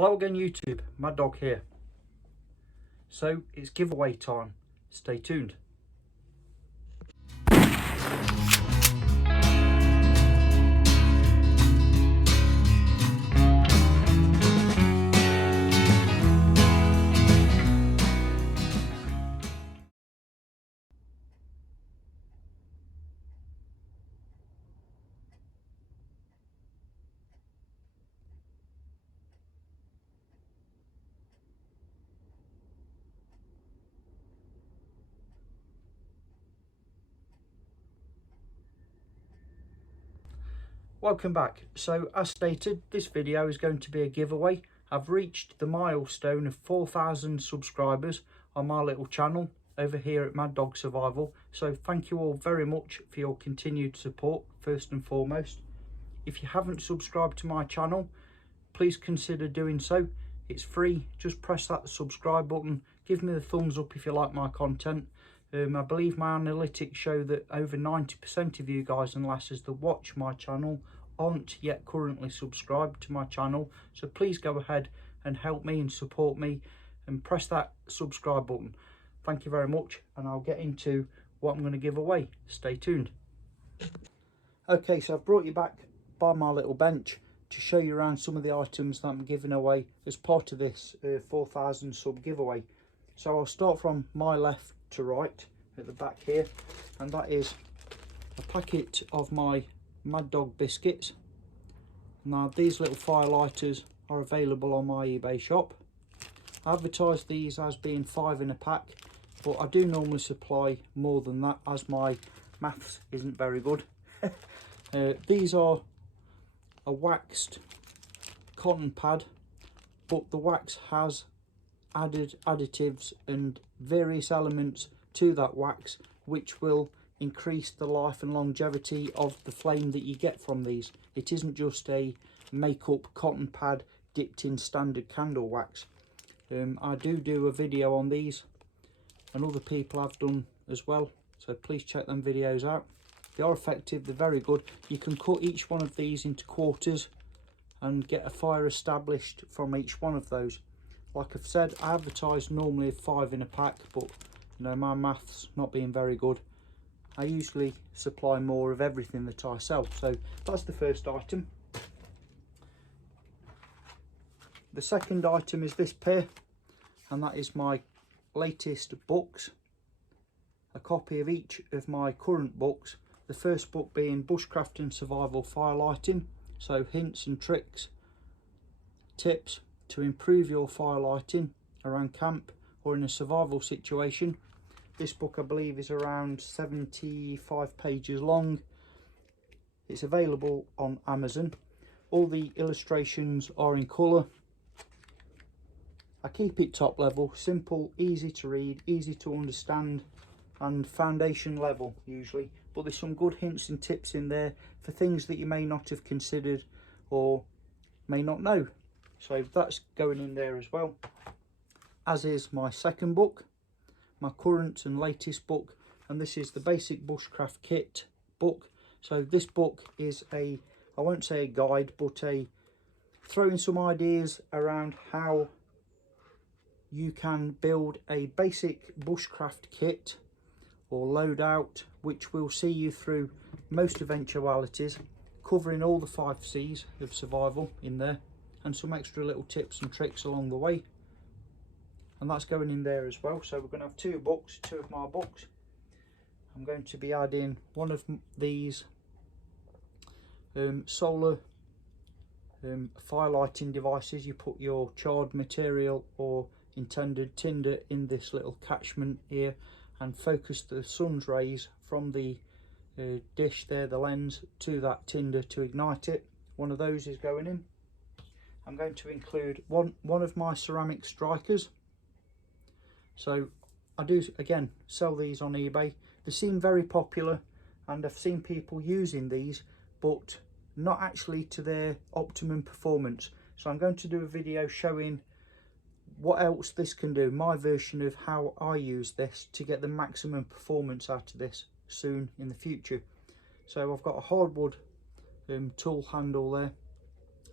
Hello again YouTube, Mad Dog here. So it's giveaway time, stay tuned. Welcome back. So as stated, this video is going to be a giveaway. I've reached the milestone of 4,000 subscribers on my little channel over here at Mad Dog Survival. So thank you all very much for your continued support, first and foremost. If you haven't subscribed to my channel, please consider doing so. It's free, just press that subscribe button, give me the thumbs up if you like my content. I believe my analytics show that over 90% of you guys and lasses that watch my channel aren't yet currently subscribed to my channel. So please go ahead and help me and support me and press that subscribe button. Thank you very much, and I'll get into what I'm going to give away. Stay tuned. Okay, so I've brought you back by my little bench to show you around some of the items that I'm giving away as part of this 4,000 sub giveaway. So I'll start from my left to right at the back here, and that is a packet of my Mad Dog Biscuits. Now these little firelighters are available on my eBay shop. I advertise these as being 5 in a pack, but I do normally supply more than that as my maths isn't very good. These are a waxed cotton pad, but the wax has added additives and various elements to that wax which will increase the life and longevity of the flame that you get from these. It isn't just a makeup cotton pad dipped in standard candle wax. I do a video on these, and other people have done as well, so please check them videos out. They are effective, they're very good. You can cut each one of these into quarters and get a fire established from each one of those. Like I've said, I advertise normally 5 in a pack, but you know, my maths not being very good, I usually supply more of everything that I sell. So that's the first item. The second item is this pair, and that is my latest books. A copy of each of my current books. The first book being Bushcraft and Survival Firelighting, so hints and tricks, tips to improve your firelighting around camp or in a survival situation. This book I believe is around 75 pages long. It's available on Amazon. All the illustrations are in colour. I keep it top level, simple, easy to read, easy to understand, and foundation level usually, but there's some good hints and tips in there for things that you may not have considered or may not know. So that's going in there as well, as is my second book, my current and latest book, and this is the Basic Bushcraft Kit book. So this book is a, I won't say a guide, but a throwing some ideas around how you can build a basic bushcraft kit or loadout which will see you through most eventualities, covering all the 5 C's of survival in there, and some extra little tips and tricks along the way, and that's going in there as well. So we're going to have 2 books, 2 of my books. I'm going to be adding one of these solar firelighting devices. You put your charred material or intended tinder in this little catchment here and focus the sun's rays from the dish there, the lens, to that tinder to ignite it. One of those is going in. I'm going to include one of my ceramic strikers. So I do again sell these on eBay. They seem very popular and I've seen people using these, but not actually to their optimum performance. So I'm going to do a video showing what else this can do, my version of how I use this to get the maximum performance out of this soon in the future. So I've got a hardwood tool handle there,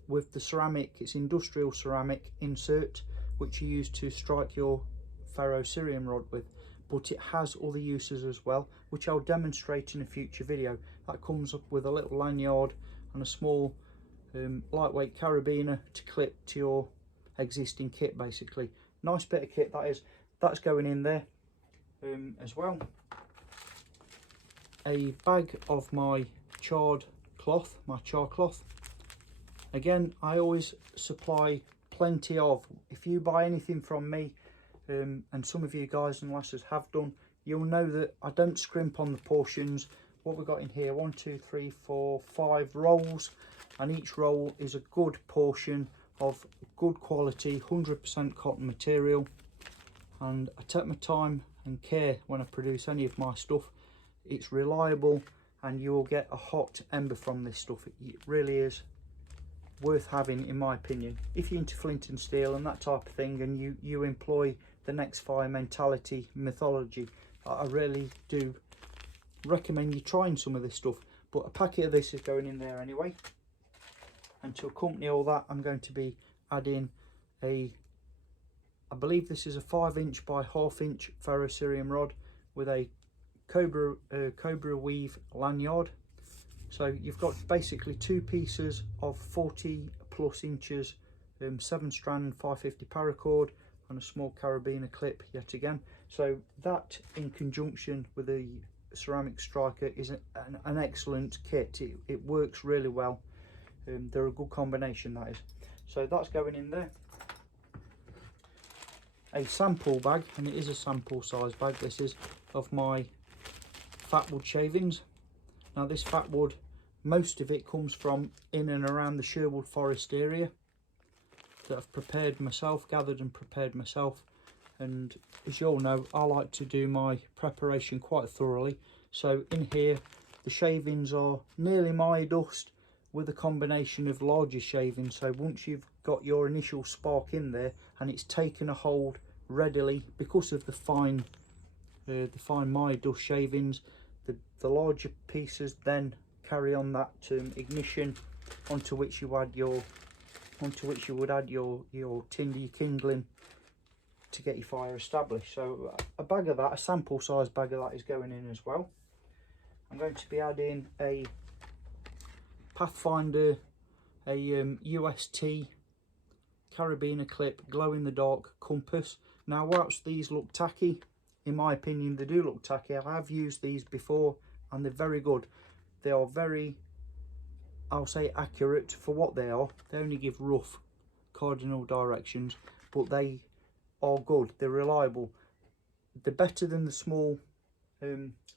with the ceramic, it's industrial ceramic insert which you use to strike your ferro-cerium rod with, but it has other uses as well, which I'll demonstrate in a future video. That comes up with a little lanyard and a small lightweight carabiner to clip to your existing kit. Basically, nice bit of kit that is. That's going in there as well. A bag of my Char Cloth. Again, I always supply plenty of. If you buy anything from me, and some of you guys and lasses have done, you'll know that I don't scrimp on the portions. What we've got in here, 1, 2, 3, 4, 5 rolls, and each roll is a good portion of good quality 100% cotton material. And I take my time and care when I produce any of my stuff. It's reliable, and you will get a hot ember from this stuff. It really is worth having, in my opinion, if you're into flint and steel and that type of thing, and you employ the next fire mentality methodology. I really do recommend you trying some of this stuff. But a packet of this is going in there anyway, and to accompany all that, I'm going to be adding I believe this is a 5" by 1/2" ferro-cerium rod with a Cobra weave lanyard. So you've got basically 2 pieces of 40+ inches 7-strand 550 paracord and a small carabiner clip yet again. So that, in conjunction with the ceramic striker, is an excellent kit. It works really well. They're a good combination, that is. So that's going in there. A sample bag, and it is a sample size bag, this is, of my fat wood shavings. Now this fat wood, most of it comes from in and around the Sherwood Forest area that I've prepared myself, gathered and prepared myself. And as you all know, I like to do my preparation quite thoroughly. So in here, the shavings are nearly my dust with a combination of larger shavings. So once you've got your initial spark in there and it's taken a hold readily because of the fine my dust shavings, the larger pieces then carry on that ignition, onto which you would add your tinder, your kindling, to get your fire established. So a bag of that, a sample size bag of that, is going in as well. I'm going to be adding a Pathfinder, a UST carabiner clip, glow in the dark compass. Now, whilst these look tacky, in my opinion they do look tacky, I have used these before and they're very good. They are very, I'll say, accurate for what they are. They only give rough cardinal directions, but they are good. They're reliable. They're better than the small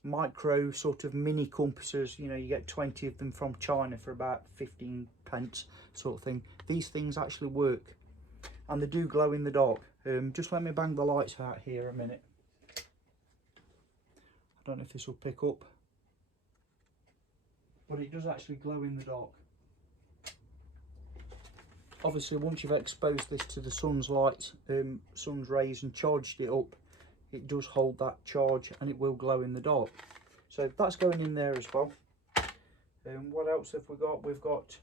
micro sort of mini compasses. You know, you get 20 of them from China for about 15 pence sort of thing. These things actually work, and they do glow in the dark. Just let me bang the lights out here a minute. I don't know if this will pick up, but it does actually glow in the dark. Obviously, once you've exposed this to the sun's light, sun's rays, and charged it up, it does hold that charge and it will glow in the dark. So that's going in there as well. What else have we got? We've got,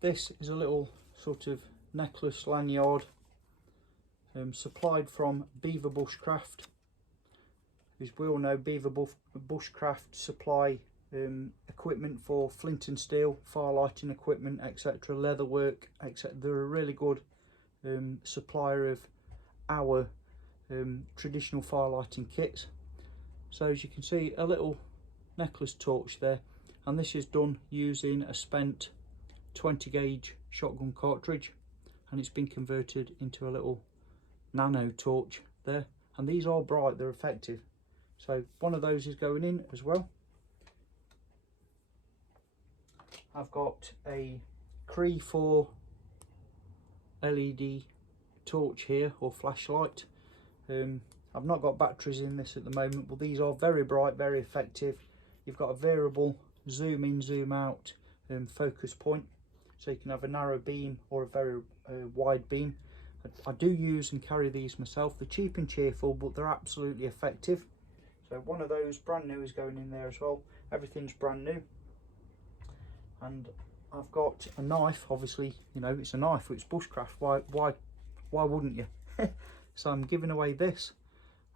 this is a little sort of necklace lanyard, supplied from Diva Bushcraft. As we all know, Diva Bushcraft supply equipment for flint and steel, firelighting equipment, etc., leather work, etc. They're a really good supplier of our traditional firelighting kits. So as you can see, a little necklace torch there, and this is done using a spent 20 gauge shotgun cartridge, and it's been converted into a little nano torch there, and these are bright, they're effective. So one of those is going in as well. I've got a Cree LED torch here, or flashlight. I've not got batteries in this at the moment, but these are very bright, very effective. You've got a variable zoom in, zoom out focus point, so you can have a narrow beam or a very wide beam. I do use and carry these myself. They're cheap and cheerful, but they're absolutely effective. So one of those brand new is going in there as well. Everything's brand new. And I've got a knife. Obviously, you know, it's a knife, it's bushcraft, why wouldn't you? So I'm giving away this,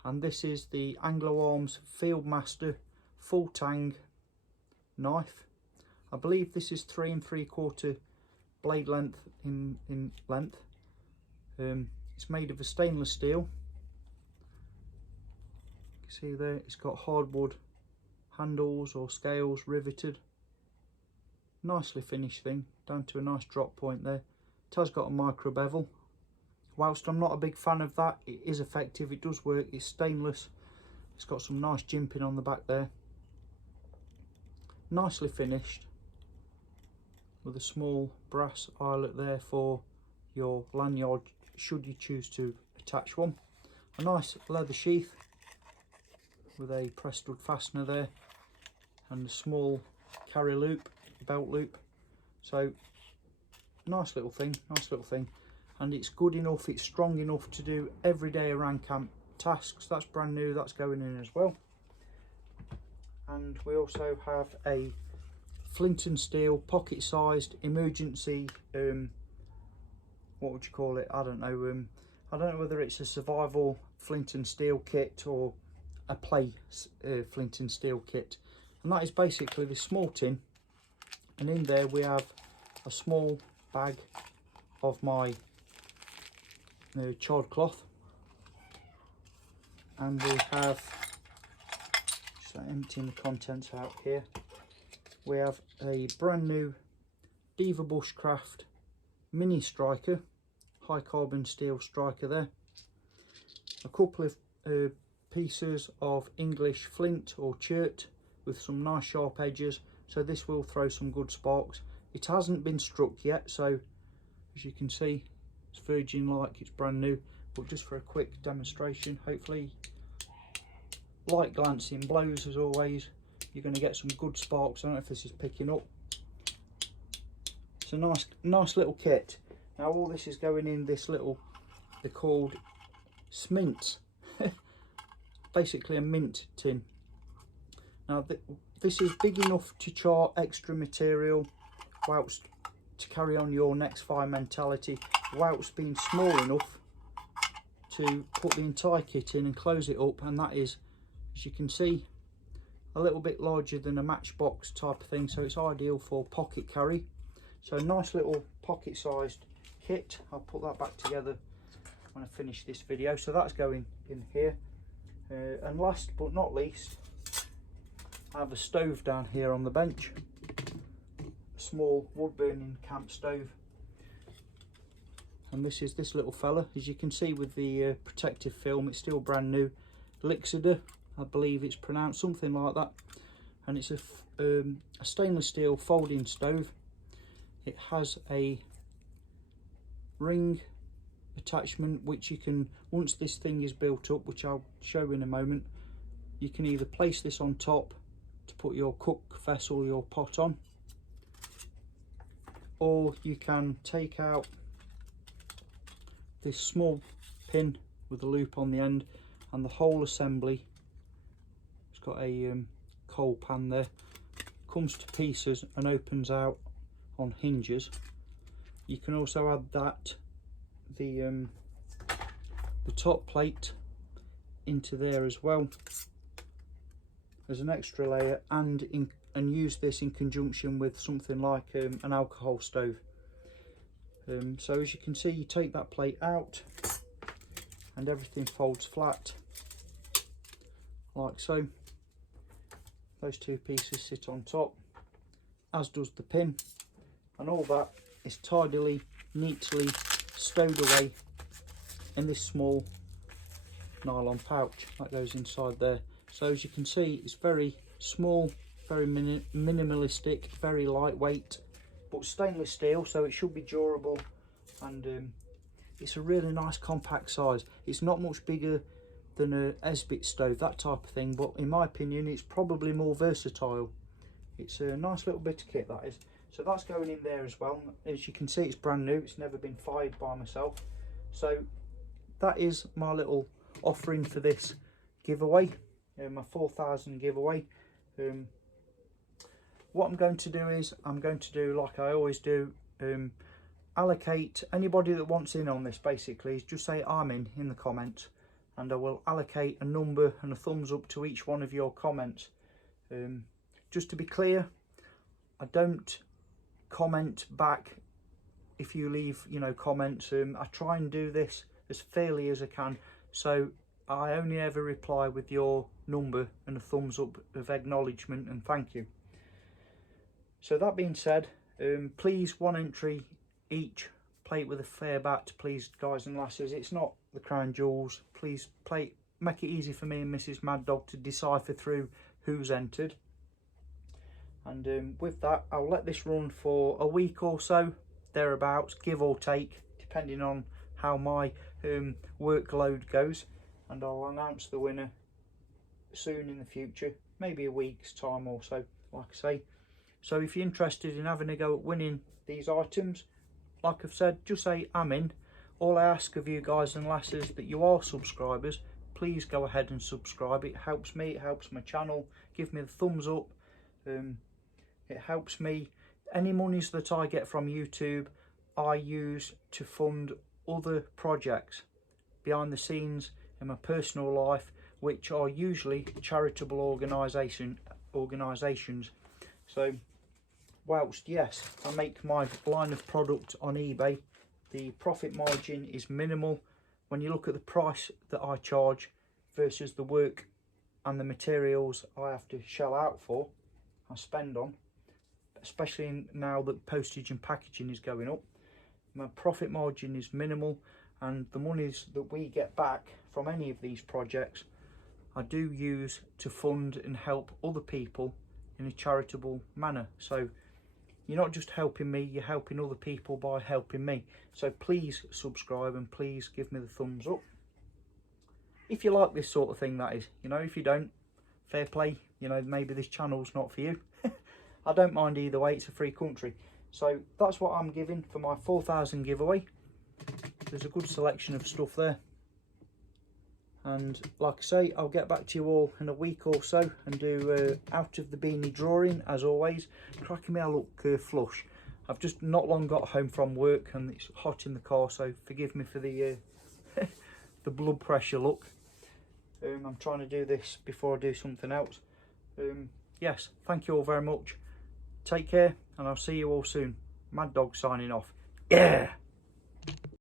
and this is the Anglo Arms Fieldmaster full tang knife. I believe this is 3 3/4 blade length in length. It's made of a stainless steel. You can see there, it's got hardwood handles or scales riveted. Nicely finished thing, down to a nice drop point there. It has got a micro bevel. Whilst I'm not a big fan of that, it is effective, it does work. It's stainless, it's got some nice jimping on the back there. Nicely finished, with a small brass eyelet there for your lanyard should you choose to attach one. A nice leather sheath with a press stud fastener there, and a small carry loop, belt loop. So nice little thing, and it's good enough, it's strong enough to do everyday around camp tasks. That's brand new, that's going in as well. And we also have a flint and steel pocket sized emergency, what would you call it, I don't know whether it's a survival flint and steel kit or a play flint and steel kit. And that is basically this small tin, and in there we have a small bag of my Char Cloth, and we have, just emptying the contents out here, we have a brand new Diva Bushcraft mini striker, high carbon steel striker there, a couple of pieces of English flint or chert with some nice sharp edges, so this will throw some good sparks. It hasn't been struck yet, so as you can see, it's virgin like, it's brand new. But just for a quick demonstration, hopefully, light glancing blows as always, you're going to get some good sparks. I don't know if this is picking up. It's a nice little kit. Now all this is going in this little, they're called mints, basically a mint tin. Now this is big enough to char extra material whilst to carry on your next fire mentality, whilst being small enough to put the entire kit in and close it up. And that is, as you can see, a little bit larger than a matchbox type of thing, so it's ideal for pocket carry. So a nice little pocket sized kit. I'll put that back together when I finish this video. So that's going in here, and last but not least, I have a stove down here on the bench, a small wood burning camp stove, and this is this little fella. As you can see with the protective film, it's still brand new, Lixida, I believe it's pronounced, something like that. And it's a stainless steel folding stove. It has a ring attachment which you can, once this thing is built up, which I'll show in a moment, you can either place this on top to put your cook vessel, your pot on, or you can take out this small pin with a loop on the end, and the whole assembly, it's got a coal pan there, comes to pieces and opens out on hinges. You can also add that the top plate into there as well as an extra layer, and use this in conjunction with something like an alcohol stove. So as you can see, you take that plate out and everything folds flat like so. Those two pieces sit on top, as does the pin, and all that is tidily, neatly stowed away in this small nylon pouch that goes inside there. So as you can see, it's very small, very minimalistic, very lightweight, but stainless steel, so it should be durable, and it's a really nice compact size. It's not much bigger than a Esbit stove, that type of thing, but in my opinion it's probably more versatile. It's a nice little bit of kit, that is. So that's going in there as well. As you can see, it's brand new, it's never been fired by myself. So that is my little offering for this giveaway, my 4,000 giveaway. what I'm going to do is, I'm going to do like I always do, allocate anybody that wants in on this. Basically, is just say I'm in the comments, and I will allocate a number and a thumbs up to each one of your comments. Just to be clear, I don't comment back if you leave, you know, comments. I try and do this as fairly as I can, so I only ever reply with your number and a thumbs up of acknowledgement and thank you. So that being said, please, one entry each, play it with a fair bat, please, guys and lasses. It's not the crown jewels. Please play, make it easy for me and Mrs. Mad Dog to decipher through who's entered. And with that, I'll let this run for a week or so, thereabouts, give or take, depending on how my workload goes, and I'll announce the winner soon in the future, maybe a week's time or so, like I say. So if you're interested in having a go at winning these items, like I've said, just say I'm in. All I ask of you guys and lasses that you are subscribers, please go ahead and subscribe. It helps me, it helps my channel. Give me the thumbs up. It helps me. Any monies that I get from YouTube, I use to fund other projects behind the scenes in my personal life, which are usually charitable organisations. So whilst yes, I make my line of product on eBay, the profit margin is minimal when you look at the price that I charge versus the work and the materials I have to shell out for, I spend on, especially now that postage and packaging is going up. My profit margin is minimal, and the monies that we get back from any of these projects I do use to fund and help other people in a charitable manner. So you're not just helping me, you're helping other people by helping me. So please subscribe and please give me the thumbs up if you like this sort of thing, that is. You know, if you don't, fair play, you know, maybe this channel's not for you. I don't mind either way, it's a free country. So that's what I'm giving for my 4,000 giveaway. There's a good selection of stuff there. And like I say, I'll get back to you all in a week or so and do out of the beanie drawing, as always. Cracking me, I look flush. I've just not long got home from work and it's hot in the car, so forgive me for the the blood pressure look. I'm trying to do this before I do something else. Yes, thank you all very much. Take care, and I'll see you all soon. Mad Dog signing off. Yeah!